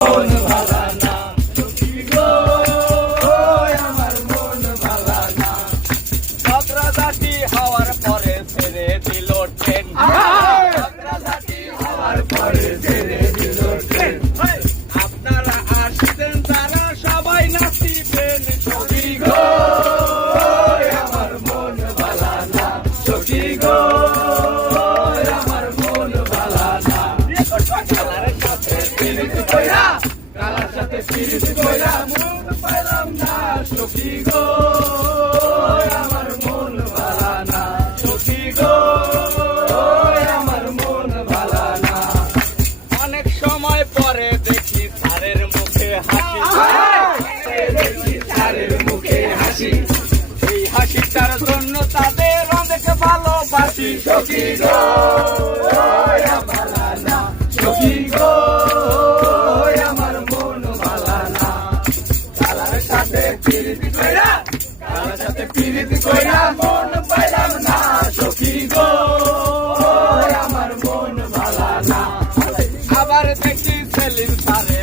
মন ভালা না সখী গো আমার মন ভালা না। ঝগড়াঝাটি হওয়ার পরে ছেড়ে দিল ট্রেন, ঝগড়াঝাটি হওয়ার পরে ছেড়ে দিল ট্রেন। আপনারা আসছেন তারা সবাই নাচিবেন সখী গো আমার মন ভালা না সখী গো আমার মন ভালা না। কালার সাথে পিরিত কইরা কালার সাথে পিরিত কইরা মন পাইলাম না সখী গো আমার মন ভালা না সখী গো আমার মন ভালা না। অনেক সময় পরে দেখি স্যারের মুখে হাসি, দেখি তারের মুখে হাসি এই হাসিটার জন্য তাদের অনেক ভালোবাসি সখী গো ভালা না সখী গো আমার মন ভালা না। কালার সাথে পিরিত কইরা কালার সাথে পিরিত কইরা মন পাইলাম না সখী গো আমার মন ভালা না। আবার দেখি সেলিম স্যারের